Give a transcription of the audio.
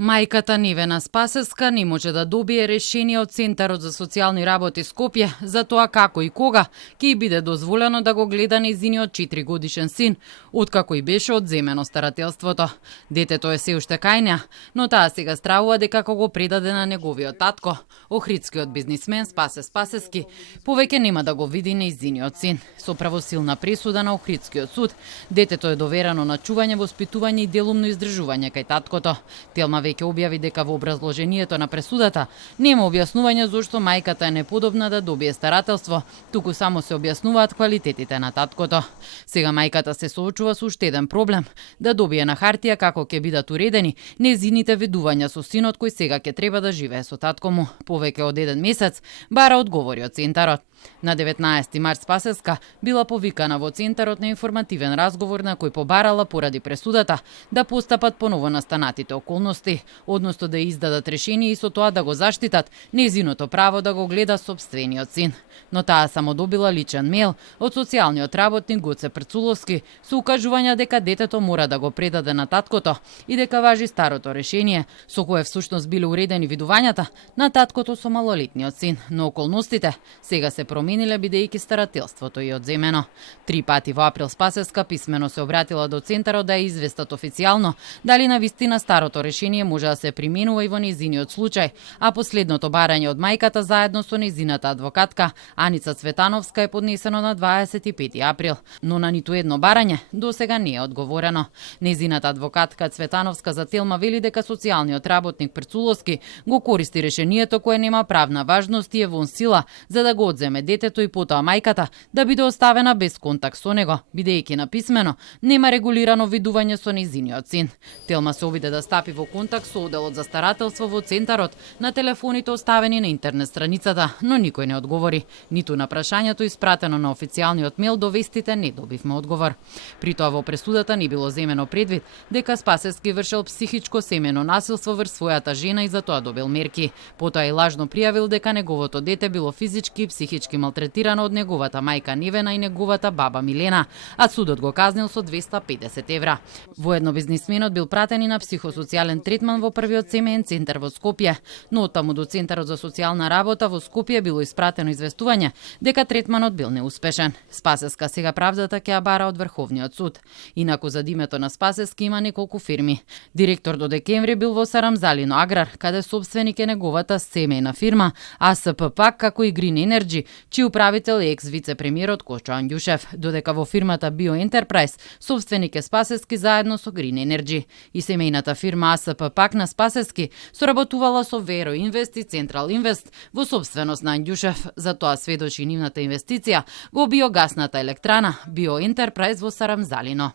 Мајката Невена Спасеска не може да добие решение од Центарот за социјални работи Скопје за тоа како и кога ќе биде дозволено да го гледа нејзиниот 4-годишен син, откако и беше одземено старателството. Детето е се уште кај неа, но таа сега стравува дека кога го предаде на неговиот татко, охридскиот бизнисмен Спасе Спасески, повеќе нема да го види нејзиниот син. Со правосилна пресуда на Охридскиот суд, детето е доверено на чување, воспитување и делумно издржување кај таткото. Телма веќе објави дека во образложението на пресудата нема објаснување зошто мајката е неподобна да добие старателство, туку само се објаснуваат квалитетите на таткото. Сега мајката се соочува со уште еден проблем, да добие на хартија како ќе бидат уредени нејзините ведувања со синот кој сега ќе треба да живее со татко му. Повеќе од еден месец бара одговори од Центарот. На 19 март Спасеска била повикана во Центарот на информативен разговор на кој побарала поради пресудата да постапат по ново настанатите околности, односно да издадат решение и со тоа да го заштитат нејзиното право да го гледа сопствениот син. Но таа само добила личен мејл од социјалниот работник Гоце Прцуловски со укажување дека детето мора да го предаде на таткото и дека важи старото решение, со кое всушност биле уредени видувањата на таткото со малолетниот син, но околностите сега се промениле бидејќи старателството е одземено. 3 пати во април Спасеска писмено се обратила до Центарот да ја известат официјално дали навистина старото решение може да се применува и во нејзиниот случај, а последното барање од мајката заедно со нејзината адвокатка Аница Цветановска е поднесено на 25 април, но на ниту едно барање досега не е одговорено. Нејзината адвокатка Цветановска за Телма вели дека социјалниот работник Прцуловски го користи решението кое нема правна важност и е вон сила за да го одземе детето и потоа мајката да биде оставена без контакт со него, бидејќи на писмено нема регулирано видување со нејзиниот син. Телма се обиде да стапи во контакт со оделот за старателство во Центарот на телефоните оставени на интернет страницата, но никој не одговори. Ниту на прашањето испратено на официјалниот мејл до вестите не добивме одговор. При тоа во пресудата не било земено предвид дека Спасески вршел психичко семено насилство врз својата жена и за тоа добил мерки. Потоа и лажно пријавил дека неговото дете било физички и психички малтретирано од неговата мајка Невена и неговата баба Милена, а судот го казнил со 250 евра. Воедно бизнисменот бил пратен и на психосоцијален третман во првиот семеен центар во Скопје, но оттаму до Центарот за социјална работа во Скопје било испратено известување дека третманот бил неуспешен. Спасеска сега правдата ќе ја бара од Врховниот суд. Инаку за името на Спасески има неколку фирми. Директор до декември бил во Сарамзалино Аграр, каде собственик е неговата семејна фирма, АСП пак како и Green Energy, чиј управител е екс-вице-премиерот Кошчо Андјушев, додека во фирмата Bio Enterprise собственик е Спасески заедно со Green Energy. И семејната фирма АСП пак на Спасески соработувала со Vero Invest и Central Invest во собственост на Андјушев. За тоа сведочи нивната инвестиција во биогасната електрана Bio Enterprise во Сарамзалино.